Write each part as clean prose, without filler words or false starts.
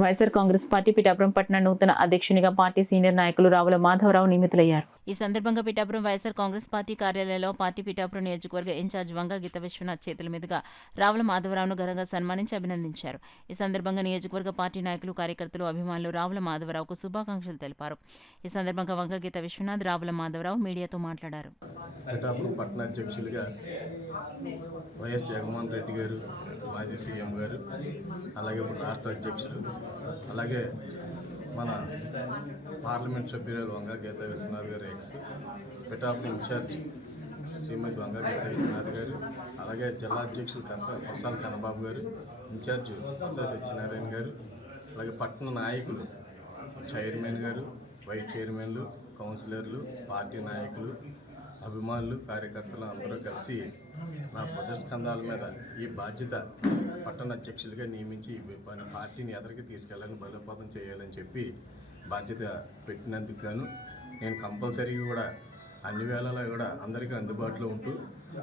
YSR Congress party Pithapuram పట్టణ నూతన అధ్యక్షునిగా పార్టీ సీనియర్ నాయకులు రావుల మాధవరావు నియమితులయ్యారు. ఈ సందర్భంగా పిఠాపురం వైఎస్ఆర్ కాంగ్రెస్ పార్టీ కార్యాలయంలో పార్టీ పిఠాపురం నియోజకవర్గ ఇన్ఛార్జ్ వంగ గీత విశ్వనాథ్ చేతుల మీదుగా రావుల మాధవరావును ఘనంగా సన్మానించి అభినందించారు. ఈ సందర్భంగా నియోజకవర్గ పార్టీ నాయకులు, కార్యకర్తలు, అభిమానులు రావుల మాధవరావుకు శుభాకాంక్షలు తెలిపారు. ఈ సందర్భంగా వంగ గీత విశ్వనాథ్, రావుల మాధవరావు మీడియాతో మాట్లాడారు. పిఠాపురం పట్టణ అధ్యక్షులుగా వైఎస్ జగన్మోహన్ రెడ్డి గారు, మాజీ సీఎం గారు, అలాగే ఇప్పుడు రాష్ట్ర అధ్యక్షులు, అలాగే మన పార్లమెంట్ సభ్యురాలు వంగ గీత విశ్వనాథ్ గారు, పిఠాపురం ఇన్ఛార్జ్ శ్రీమతి వంగ గీత విశ్వనాథ్ గారు, అలాగే జిల్లా అధ్యక్షులు కరసాల కన్నబాబు గారు, ఇన్ఛార్జ్ కొత్త సత్యనారాయణ గారు, అలాగే పట్టణ నాయకులు, చైర్మన్ గారు, వైస్ చైర్మన్లు, కౌన్సిలర్లు, పార్టీ నాయకులు, అభిమానులు, కార్యకర్తలు అందరూ కలిసి నా భుజస్కంధాల మీద ఈ బాధ్యత పట్టణ అధ్యక్షులుగా నియమించి పార్టీని ఎదరికి తీసుకెళ్ళాలని, బలోపేతం చేయాలని చెప్పి బాధ్యత పెట్టినందుకు గాను నేను కంపల్సరీగా కూడా అన్ని వేళలా కూడా అందరికీ అందుబాటులో ఉంటూ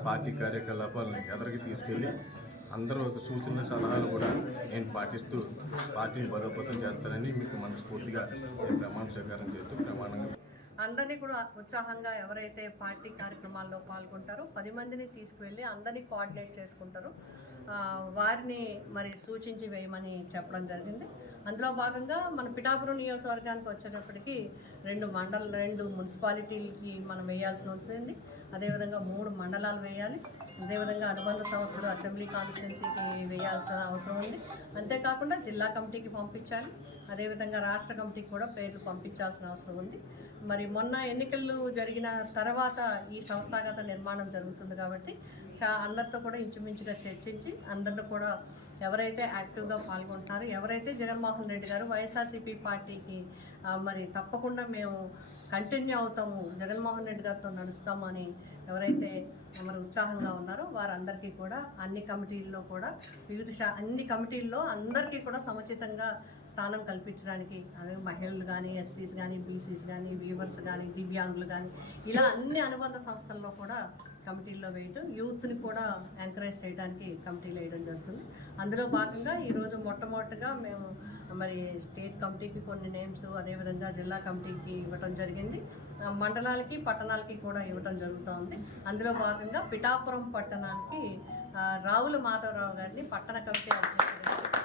పార్టీ కార్యకలాపాలను ఎదరికి తీసుకెళ్ళి అందరూ సూచనల సలహాలు కూడా నేను పాటిస్తూ పార్టీని బలోపేతం చేస్తానని మీకు మనస్ఫూర్తిగా నేను ప్రమాణ స్వీకారం చేస్తూ ప్రమాణంగా అందరినీ కూడా ఉత్సాహంగా ఎవరైతే పార్టీ కార్యక్రమాల్లో పాల్గొంటారో 10 మందిని తీసుకువెళ్ళి అందరినీ కోఆర్డినేట్ చేసుకుంటారు, వారిని మరి సూచించి వేయమని చెప్పడం జరిగింది. అందులో భాగంగా మన పిఠాపురం నియోజకవర్గానికి వచ్చేటప్పటికి 2 మున్సిపాలిటీలకి మనం వేయాల్సి ఉంటుంది. అదేవిధంగా 3 మండలాలు వేయాలి. అదేవిధంగా అనుబంధ సంస్థలు అసెంబ్లీ కాన్స్టిట్యున్సీకి వేయాల్సిన అవసరం ఉంది. అంతేకాకుండా జిల్లా కమిటీకి పంపించాలి. అదేవిధంగా రాష్ట్ర కమిటీకి కూడా పేర్లు పంపించాల్సిన అవసరం ఉంది. మరి మొన్న ఎన్నికలు జరిగిన తర్వాత ఈ సంస్థాగత నిర్మాణం జరుగుతుంది కాబట్టి అందరితో కూడా ఇంచుమించుగా చర్చించి అందరిని కూడా ఎవరైతే యాక్టివ్గా పాల్గొంటున్నారో, ఎవరైతే జగన్మోహన్ రెడ్డి గారు వైఎస్ఆర్సీపీ పార్టీకి మరి తప్పకుండా మేము కంటిన్యూ అవుతాము, జగన్మోహన్ రెడ్డి గారితో నడుస్తామని ఎవరైతే మరి ఉత్సాహంగా ఉన్నారో వారందరికీ కూడా అన్ని కమిటీల్లో కూడా అన్ని కమిటీల్లో అందరికీ కూడా సముచితంగా స్థానం కల్పించడానికి, అదే మహిళలు కానీ, ఎస్సీస్ కానీ, బీసీస్ కానీ, వీవర్స్ కానీ, దివ్యాంగులు కానీ, ఇలా అన్ని అనుబంధ సంస్థల్లో కూడా కమిటీల్లో వేయడం, యూత్ని కూడా ఎంకరేజ్ చేయడానికి కమిటీలు వేయడం జరుగుతుంది. అందులో భాగంగా ఈరోజు మొట్టమొదటిగా మేము మరి స్టేట్ కమిటీకి కొన్ని నేమ్స్, అదేవిధంగా జిల్లా కమిటీకి ఇవ్వటం జరిగింది. మండలాలకి, పట్టణాలకి కూడా ఇవ్వటం జరుగుతుంది. అందులో భాగంగా పిఠాపురం పట్టణానికి రావుల మాధవరావు గారిని పట్టణ కమిటీ అధ్యక్షుడు